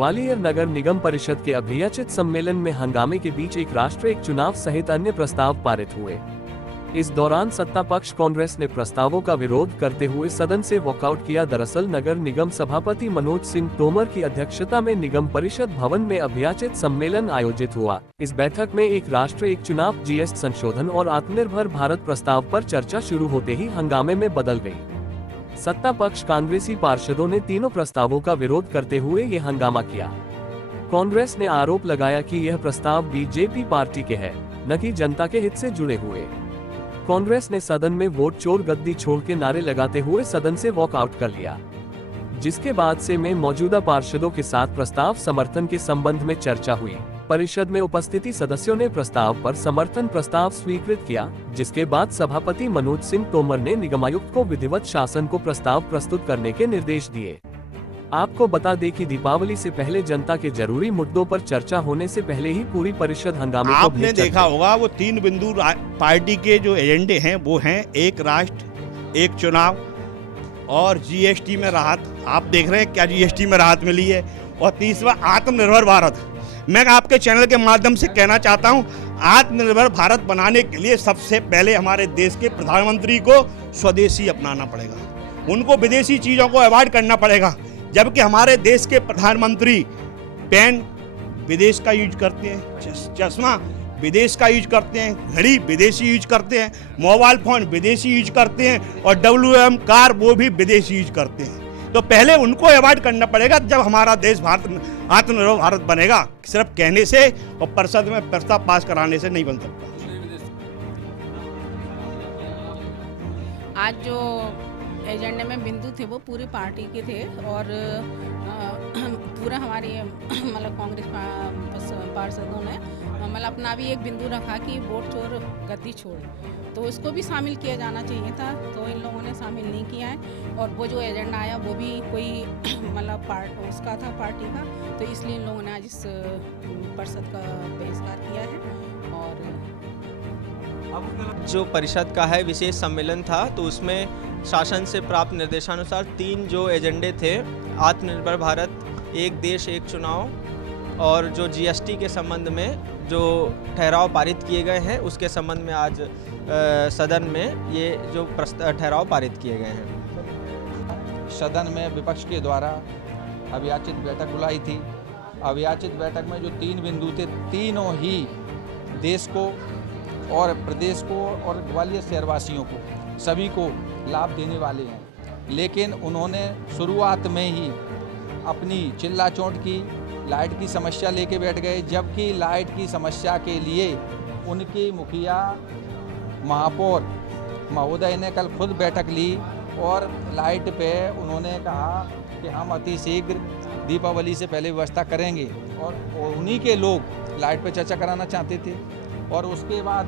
ग्वालियर नगर निगम परिषद के अभियाचित सम्मेलन में हंगामे के बीच एक राष्ट्र एक चुनाव सहित अन्य प्रस्ताव पारित हुए। इस दौरान सत्ता पक्ष कांग्रेस ने प्रस्तावों का विरोध करते हुए सदन से वॉकआउट किया। दरअसल नगर निगम सभापति मनोज सिंह तोमर की अध्यक्षता में निगम परिषद भवन में अभियाचित सम्मेलन आयोजित हुआ। इस बैठक में एक राष्ट्र एक चुनाव, जीएसटी संशोधन और आत्मनिर्भर भारत प्रस्ताव पर चर्चा शुरू होते ही हंगामे में बदल गई। सत्ता पक्ष कांग्रेसी पार्षदों ने तीनों प्रस्तावों का विरोध करते हुए ये हंगामा किया। कांग्रेस ने आरोप लगाया कि यह प्रस्ताव बीजेपी पार्टी के है, न कि जनता के हित से जुड़े हुए। कांग्रेस ने सदन में वोट चोर गद्दी छोड़ के नारे लगाते हुए सदन से वॉकआउट कर लिया, जिसके बाद से में मौजूदा पार्षदों के साथ प्रस्ताव समर्थन के संबंध में चर्चा हुई। परिषद में उपस्थिति सदस्यों ने प्रस्ताव पर समर्थन प्रस्ताव स्वीकृत किया, जिसके बाद सभापति मनोज सिंह तोमर ने निगमायुक्त को विधिवत शासन को प्रस्ताव प्रस्तुत करने के निर्देश दिए। आपको बता दें कि दीपावली से पहले जनता के जरूरी मुद्दों पर चर्चा होने से पहले ही पूरी परिषद हंगामे को आपने देखा होगा वो 3 बिंदु पार्टी के जो एजेंडे हैं वो हैं एक राष्ट्र एक चुनाव और जीएसटी में राहत। आप देख रहे हैं क्या जीएसटी में राहत मिली है, और तीसरा आत्मनिर्भर भारत। मैं आपके चैनल के माध्यम से कहना चाहता हूं, आत्मनिर्भर भारत बनाने के लिए सबसे पहले हमारे देश के प्रधानमंत्री को स्वदेशी अपनाना पड़ेगा, उनको विदेशी चीज़ों को अवॉइड करना पड़ेगा। जबकि हमारे देश के प्रधानमंत्री पेन विदेश का यूज करते हैं, चश्मा विदेश का यूज करते हैं, घड़ी विदेशी यूज करते हैं, मोबाइल फोन विदेशी यूज करते हैं, और WM कार वो भी विदेशी यूज करते हैं। तो पहले उनको अवॉइड करना पड़ेगा जब हमारा देश भारत आत्मनिर्भर भारत बनेगा। सिर्फ कहने से और परिषद में प्रस्ताव पास कराने से नहीं बन सकता। आज जो एजेंडे में बिंदु थे वो पूरी पार्टी के थे, और पूरा हमारे मतलब कांग्रेस पार्षदों ने मतलब अपना भी एक बिंदु रखा कि वोट चोर गद्दी छोड़, तो इसको भी शामिल किया जाना चाहिए था, तो इन लोगों ने शामिल नहीं किया है। और वो जो एजेंडा आया वो भी कोई मतलब उसका था पार्टी का, तो इसलिए इन लोगों ने आज इस परिषद का बहिष्कार किया है। और जो परिषद का है विशेष सम्मेलन था, तो उसमें शासन से प्राप्त निर्देशानुसार 3 जो एजेंडे थे, आत्मनिर्भर भारत, एक देश एक चुनाव और जो जीएसटी के संबंध में जो ठहराव पारित किए गए हैं, उसके संबंध में आज सदन में ये जो ठहराव पारित किए गए हैं। सदन में विपक्ष के द्वारा अभियाचित बैठक बुलाई थी। अभियाचित बैठक में जो 3 बिंदु थे, तीनों ही देश को और प्रदेश को और ग्वालियर शहरवासियों को सभी को लाभ देने वाले हैं। लेकिन उन्होंने शुरुआत में ही अपनी चिल्ला चोट की, लाइट की समस्या लेके बैठ गए, जबकि लाइट की समस्या के लिए उनकी मुखिया महापौर महोदय ने कल खुद बैठक ली, और लाइट पे उन्होंने कहा कि हम अति शीघ्र दीपावली से पहले व्यवस्था करेंगे, और उन्हीं के लोग लाइट पे चर्चा कराना चाहते थे, और उसके बाद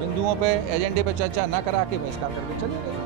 बिंदुओं पे एजेंडे पे चर्चा न करा के बहिष्कार करके चले गए।